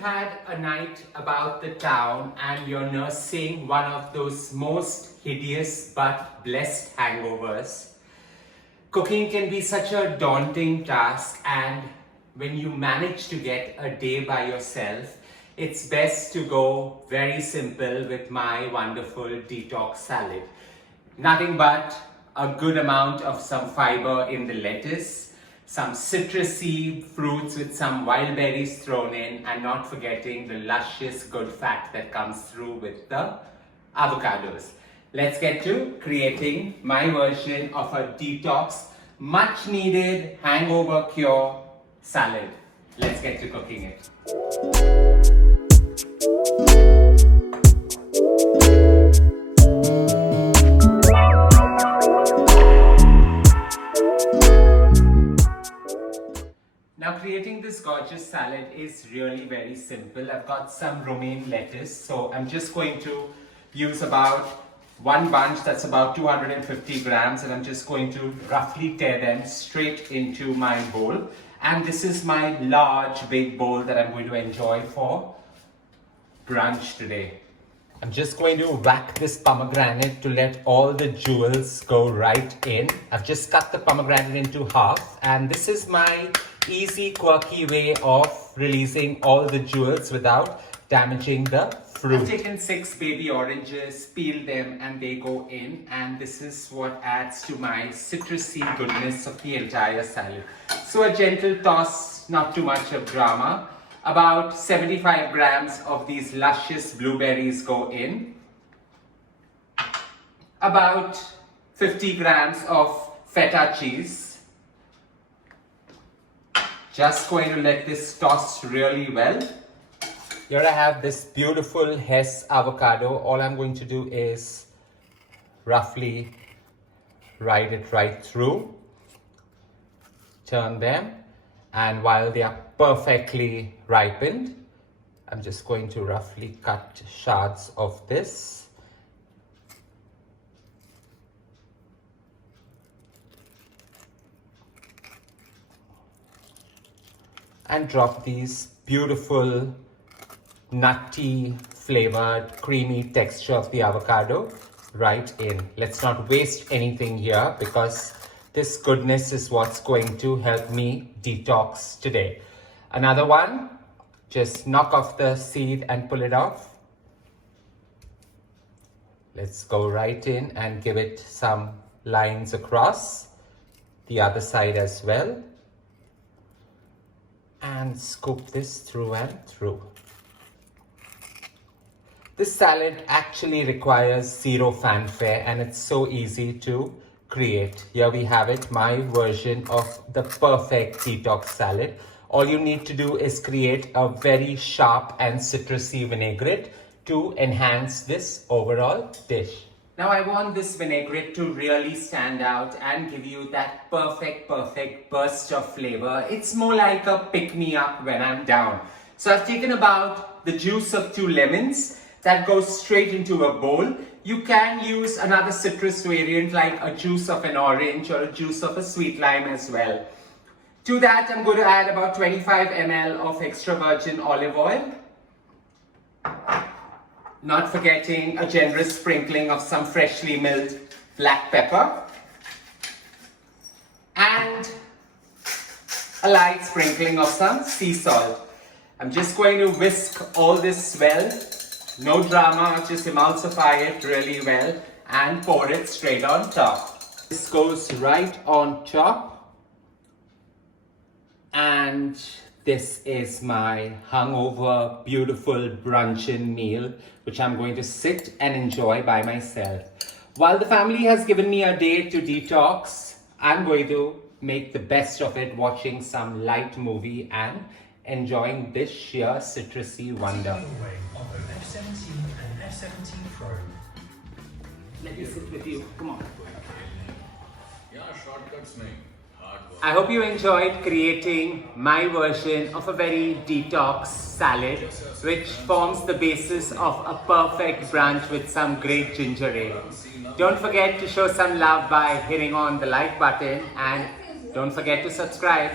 had a night about the town and you're nursing one of those most hideous but blessed hangovers, cooking can be such a daunting task, and when you manage to get a day by yourself, it's best to go very simple with my wonderful detox salad. Nothing but a good amount of some fiber in the lettuce, some citrusy fruits with some wild berries thrown in, and not forgetting the luscious good fat that comes through with the avocados. Let's get to creating my version of a detox, much needed hangover cure salad. Let's get to cooking it. Now, creating this gorgeous salad is really very simple. I've got some romaine lettuce, so I'm just going to use about one bunch that's about 250 grams, and I'm just going to roughly tear them straight into my bowl. And this is my large big bowl that I'm going to enjoy for brunch today. I'm just going to whack this pomegranate to let all the jewels go right in. I've just cut the pomegranate into half, and this is my easy, quirky way of releasing all the jewels without damaging the fruit. I've taken 6 baby oranges, peeled them, and they go in, and this is what adds to my citrusy goodness of the entire salad. So a gentle toss, not too much of drama. About 75 grams of these luscious blueberries go in. About 50 grams of feta cheese. Just going to let this toss really well. Here I have this beautiful Hess avocado. All I'm going to do is roughly ride it right through. Turn them, and while they are perfectly ripened, I'm just going to roughly cut shards of this. And drop these beautiful nutty flavored creamy texture of the avocado right in. Let's not waste anything here, because this goodness is what's going to help me detox today. Another one, just knock off the seed and pull it off. Let's go right in and give it some lines across the other side as well. And scoop this through and through. This salad actually requires zero fanfare, and it's so easy to create. Here we have it, my version of the perfect detox salad. All you need to do is create a very sharp and citrusy vinaigrette to enhance this overall dish. Now I want this vinaigrette to really stand out and give you that perfect burst of flavor. It's more like a pick-me-up when I'm down. So I've taken about the juice of 2 lemons that goes straight into a bowl. You can use another citrus variant like a juice of an orange or a juice of a sweet lime as well. To that, I'm going to add about 25 ml of extra virgin olive oil. Not forgetting a generous sprinkling of some freshly milled black pepper. And a light sprinkling of some sea salt. I'm just going to whisk all this well. No drama, just emulsify it really well and pour it straight on top. This goes right on top, and this is my hungover, beautiful brunchin meal, which I'm going to sit and enjoy by myself. While the family has given me a day to detox, I'm going to make the best of it, watching some light movie and enjoying this sheer citrusy wonder. F17 and F17 Pro. Let me sit with you. Come on. Yeah, shortcuts nahi. Hard work. I hope you enjoyed creating my version of a very detox salad, which forms the basis of a perfect brunch with some great ginger ale. Don't forget to show some love by hitting on the like button, and don't forget to subscribe.